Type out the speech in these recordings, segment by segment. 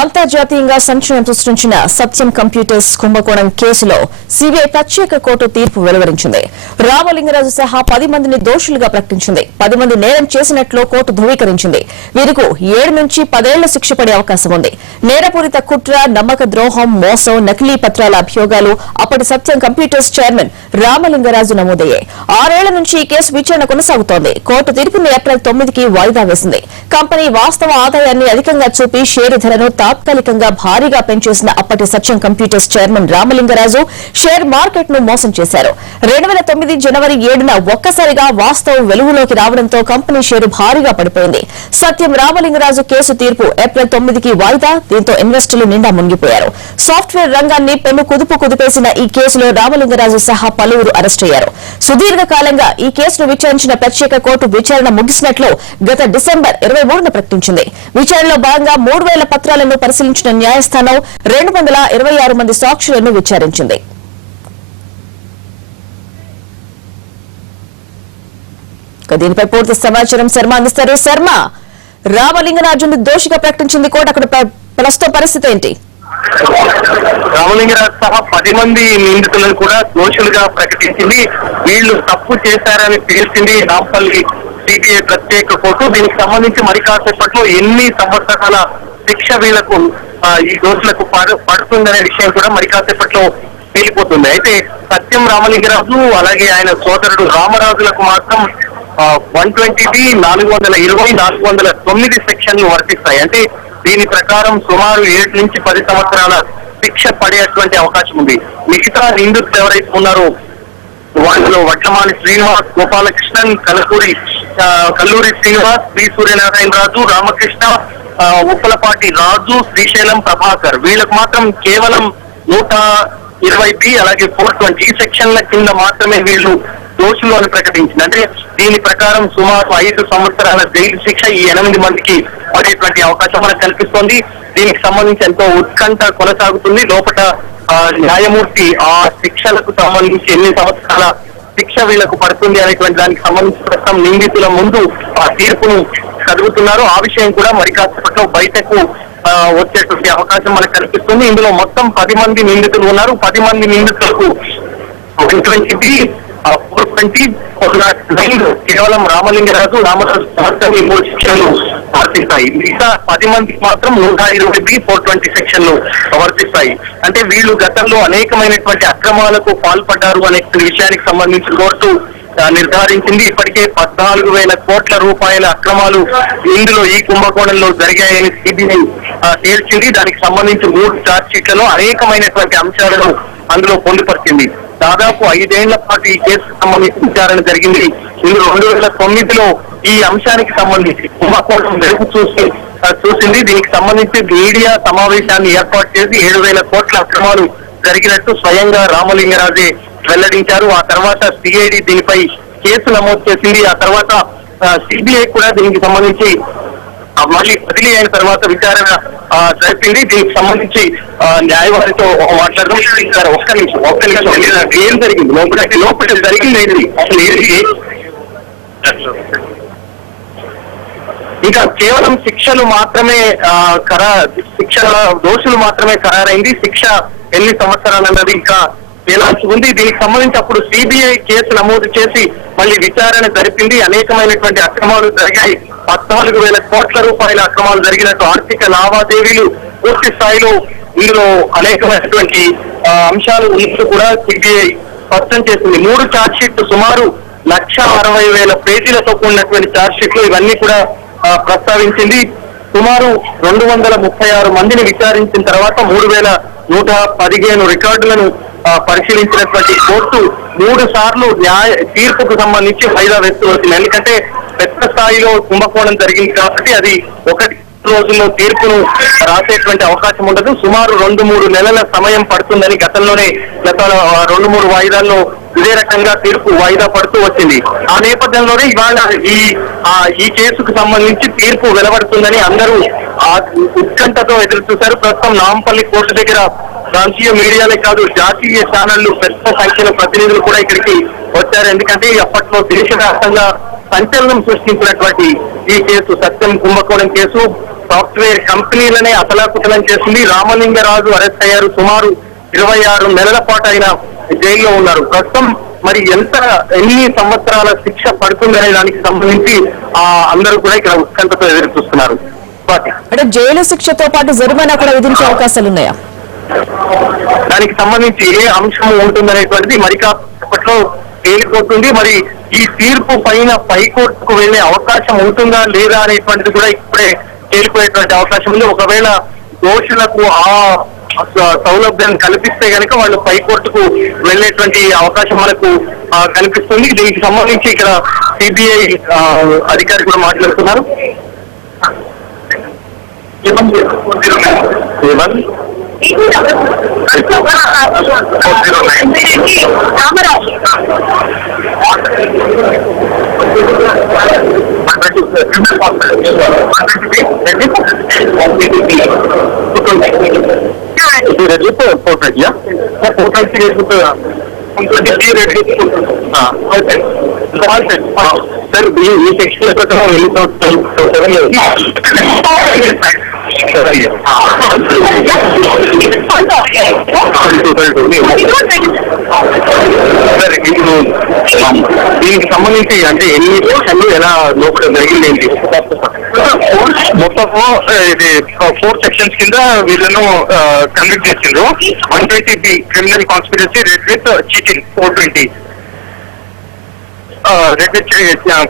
అంతర్జాతీయంగా సంచలనం సృష్టించిన సత్యం కంప్యూటర్స్ కుంభకోణం కేసులో సిబిఐ ప్రత్యేక కోర్టు తీర్పు వెలువరించింది. రామలింగరాజు సహా 10 మందిని దోషులుగా ప్రకటించింది. 10 మంది నేరం చేసినట్లు కోర్టు ధృవీకరించింది. వీరికి 7 నుంచి 10 ఏళ్ల శిక్ష పడే అవకాశం ఉంది. నేరపూరిత కుట్ర, నమ్మక ద్రోహం, మోసం, నకిలీ పత్రాల అభియోగాలు అప్పటి సత్యం కంప్యూటర్స్ చైర్మన్ రామలింగరాజు నమోదయ్యాయి. 6 ఏళ్ల నుంచి ఈ కేసు విచారణ కొనసాగుతోంది. కోర్టు తీర్పును ఏప్రిల్ 9కి వాయిదా వేసింది. కంపెనీ వాస్తవ ఆదాయాన్ని అధికంగా చూపి షేరు ధరను తాత్కాలికంగా భారీగా పెంచేసిన అప్పటి Satyam Computers chairman Ramalingaraju share market ను మోసం చేశారు. 2009 జనవరి 7న ఒక్కసారిగా వాస్తవం వెలుగులోకి రావడంతో కంపెనీ షేరు భారీగా పడిపోయింది. సత్యం రామలింగరాజు కేసు తీర్పు ఏప్రిల్ 9కి వాయిదా. దీంతో ఇన్వెస్టర్లు నిండా మునిగిపోయారు. సాఫ్ట్వేర్ రంగాన్ని పెను కుదిపేసిన ఈ కేసులో రామలింగరాజు సహా పలువురు అరెస్టయ్యారు. సుదీర్ఘకాలంగా ఈ కేసును విచారించిన ప్రత్యేక కోర్టు విచారణ ముగిసినట్లు గత డిసెంబర్ 23న ప్రకటించింది. విచారణలో భాగంగా 3000 పత్రాలను పరిశీలించిన న్యాయస్థానం 226 మంది సాక్షులను విచారించింది. దీనిపై పూర్తి సమాచారం శర్మ అందిస్తారు. శర్మ, రామలింగరాజును దోషిగా ప్రకటించింది కోర్టు. అక్కడ ప్రస్తుత పరిస్థితి ఏంటి? రామలింగరాజు సహా 10 మంది నిందితులను కూడా దోషులుగా ప్రకటించింది. వీళ్లు తప్పు చేశారని తేల్చింది నాంపల్లి సిబిఐ ప్రత్యేక కోర్టు. దీనికి సంబంధించి మరి కాసేపట్లో ఎన్ని సంవత్సరాల శిక్ష వీళ్లకు ఈ దోషులకు పడుతుందనే విషయం కూడా మరి కాసేపట్లో తేలిపోతుంది. అయితే సత్యం రామలింగరాజు అలాగే ఆయన సోదరుడు రామరాజులకు మాత్రం 120, 420, 409 సెక్షన్లు వర్తిస్తాయి. అంటే దీని ప్రకారం సుమారు 7 నుంచి 10 సంవత్సరాల శిక్ష పడేటువంటి అవకాశం ఉంది. మిగతా నిందితులు ఎవరైతే ఉన్నారో వాళ్ళలో వడ్లమాని శ్రీనివాస్, గోపాలకృష్ణన్, కల్లూరి శ్రీనివాస్, శ్రీ సూర్యనారాయణరాజు, రామకృష్ణ, ఉప్పలపాటి రాజు, శ్రీశైలం ప్రభాకర్ వీళ్ళకు మాత్రం కేవలం 120B అలాగే 420 ఈ సెక్షన్ల కింద మాత్రమే వీళ్ళు దోషులు అని ప్రకటించింది. అంటే దీని ప్రకారం సుమారు 5 సంవత్సరాల జైలు శిక్ష ఈ 8 మందికి పడేటువంటి అవకాశం మనకు కల్పిస్తోంది. దీనికి సంబంధించి ఎంతో ఉత్కంఠ కొనసాగుతుంది. లోపల న్యాయమూర్తి ఆ శిక్షలకు సంబంధించి ఎన్ని సంవత్సరాల శిక్ష వీళ్లకు పడుతుంది అనేటువంటి దానికి సంబంధించి ప్రస్తుతం నిందితుల ముందు ఆ తీర్పును చదువుతున్నారు. ఆ విషయం కూడా మరి కాసేపట్లో బయటకు వచ్చేటువంటి అవకాశం మనకు కనిపిస్తుంది. ఇందులో మొత్తం 10 మంది నిందితులు ఉన్నారు. 10 మంది నిందితులకు 120B, 420, 409 కేవలం రామలింగరాజు మాత్రం ఈ 3 సెక్షన్లు వర్తిస్తాయి. మిగతా 10 మందికి మాత్రం 120B, 420 సెక్షన్లు వర్తిస్తాయి. అంటే వీళ్ళు గతంలో అనేకమైనటువంటి అక్రమాలకు పాల్పడ్డారు అనే విషయానికి సంబంధించి కోర్టు నిర్ధారించింది. ఇప్పటికే 14,000 కోట్ల రూపాయల అక్రమాలు ఇందులో ఈ కుంభకోణంలో జరిగాయని సిబిఐ తేల్చింది. దానికి సంబంధించి 3 ఛార్జ్ షీట్లలో అనేకమైనటువంటి అంశాలను అందులో పొందుపరిచింది. దాదాపు 5 ఏళ్ల పాటు ఈ కేసుకు సంబంధించి విచారణ జరిగింది. ఇందులో 2009లో ఈ అంశానికి సంబంధించి కుంభకోణం వెలుగు చూసింది. దీనికి సంబంధించి మీడియా సమావేశాన్ని ఏర్పాటు చేసి 7,000 కోట్ల అక్రమాలు జరిగినట్టు స్వయంగా రామలింగరాజే వెల్లడించారు. ఆ తర్వాత సిఐడి దీనిపై కేసు నమోదు చేసింది. ఆ తర్వాత సిబిఐ కూడా దీనికి సంబంధించి మళ్ళీ బదిలీ అయిన తర్వాత విచారణ జరిపింది. దీనికి సంబంధించి న్యాయవాదితో మాట్లాడడం. ఒక్క నిమిషం ఏం జరిగింది లోపల జరిగింది ఏంటి అసలు ఏంటి? ఇంకా కేవలం శిక్షలు మాత్రమే దోషులు మాత్రమే ఖరారైంది. శిక్ష ఎన్ని సంవత్సరాలన్నది ఇంకా తేలాల్సి ఉంది. దీనికి సంబంధించి అప్పుడు సిబిఐ కేసు నమోదు చేసి మళ్ళీ విచారణ జరిపింది. అనేకమైనటువంటి అక్రమాలు జరిగాయి. 14,000 కోట్ల రూపాయల అక్రమాలు జరిగినట్టు ఆర్థిక లావాదేవీలు పూర్తి స్థాయిలో ఇందులో అనేకమైనటువంటి అంశాలు ఉన్నట్టు కూడా సిబిఐ స్పష్టం చేసింది. 3 ఛార్జ్ షీట్లు సుమారు 160,000 పేజీలతో కూడినటువంటి ఛార్జ్ షీట్లు ఇవన్నీ కూడా ప్రస్తావించింది. సుమారు 236 మందిని విచారించిన తర్వాత 3,115 రికార్డులను పరిశీలించినటువంటి కోర్టు 3 సార్లు తీర్పుకు సంబంధించి వాయిదా వేస్తూ వచ్చింది. ఎందుకంటే పెద్ద స్థాయిలో కుంభకోణం జరిగింది కాబట్టి అది 1 రోజుల్లో తీర్పును రాసేటువంటి అవకాశం ఉండదు. సుమారు 2-3 నెలల సమయం పడుతుందని గత 2-3 వాయిదాల్లో ఇదే రకంగా తీర్పు వాయిదా పడుతూ వచ్చింది. ఆ నేపథ్యంలోనే ఇవాళ ఈ కేసుకు సంబంధించి తీర్పు వెలువడుతుందని అందరూ ఉత్కంఠతో ఎదురు చూశారు. ప్రస్తుతం నాంపల్లి కోర్టు దగ్గర ప్రాంతీయ మీడియాలే కాదు జాతీయ ఛానళ్లు పెద్ద సంఖ్యలో ప్రతినిధులు కూడా ఇక్కడికి వచ్చారు. ఎందుకంటే అప్పట్లో దేశవ్యాప్తంగా సంచలనం సృష్టించినటువంటి ఈ కేసు సత్యం కుంభకోణం కేసు సాఫ్ట్వేర్ కంపెనీలనే అతలాకుతలం చేసింది. రామలింగరాజు అరెస్ట్ అయ్యారు. సుమారు 26 నెలల పాటు ఆయన జైల్లో ఉన్నారు. ప్రస్తుతం మరి ఎన్ని సంవత్సరాల శిక్ష పడుతుందనే దానికి సంబంధించి అందరూ కూడా ఇక్కడ ఉత్కంఠతో ఎదురు చూస్తున్నారు. అంటే జైలు శిక్షతో పాటు జరిమానా కూడా విధించే అవకాశాలు ఉన్నాయా? దానికి సంబంధించి ఏ అంశం ఉంటుందనేటువంటిది మరి కాసేపట్లో తేలిపోతుంది. మరి ఈ తీర్పు పైన హైకోర్టుకు వెళ్లే అవకాశం ఉంటుందా లేదా అనేటువంటిది కూడా ఇప్పుడే తేలిపోయేటువంటి అవకాశం ఉంది. ఒకవేళ దోషులకు ఆ సౌలభ్యాన్ని కల్పిస్తే కనుక వాళ్ళు హైకోర్టుకు వెళ్లేటువంటి అవకాశం మనకు కనిపిస్తుంది. దీనికి సంబంధించి ఇక్కడ సిబిఐ అధికారి కూడా మాట్లాడుతున్నారు. సార్ ఈ సెక్షన్ ప్రకారం దీనికి సంబంధించి అంటే ఎన్ని సెక్షన్లు ఎలా లోపల జరిగింది? మొత్తము ఇది 4 సెక్షన్స్ కింద వీళ్ళను కన్విక్ట్ చేసిండ్రు. 120 criminal conspiracy, red with cheating 420, red with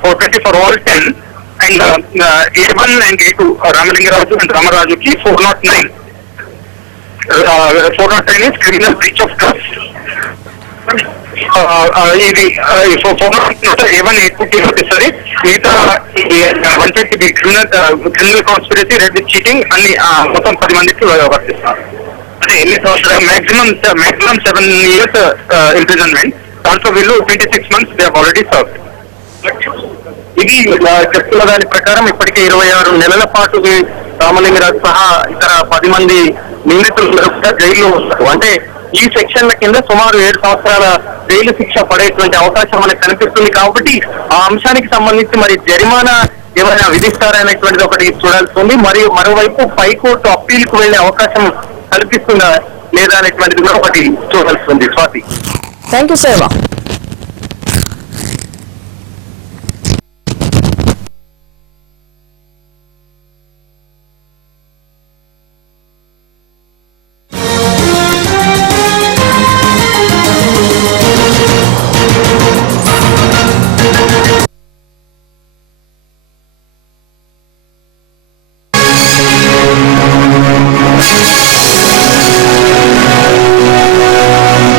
420 for all 10, and A1 and A2 Ramalinga Raju and రామరాజుకి 409. 409 is criminal breach of trust. ఇది A1 A2 వస్తుంది. మిగతా 120 criminal conspiracy, red with cheating అన్ని మొత్తం 10 మందికి వర్తిస్తారు. అదే ఎన్ని సంవత్సరాలు? Maximum 7 years imprisonment. దాంట్లో వీళ్ళు 26 months they have already served. ఇది చెప్తున్న దాని ప్రకారం ఇప్పటికే 26 నెలల పాటు రామలింగరాజు సహా ఇతర 10 మంది నిందితులు జైల్లో ఉన్నారు. అంటే ఈ సెక్షన్ల కింద సుమారు 7 సంవత్సరాల జైలు శిక్ష పడేటువంటి అవకాశం మనకు కనిపిస్తుంది. కాబట్టి ఆ అంశానికి సంబంధించి మరి జరిమానా ఏమైనా విధిస్తారనేటువంటిది ఒకటి చూడాల్సి ఉంది. మరియు మరోవైపు హైకోర్టు అప్పీల్ కు వెళ్లే అవకాశం కల్పిస్తుందా లేదా అనేటువంటిది కూడా ఒకటి చూడాల్సి ఉంది. Swathi, thank you.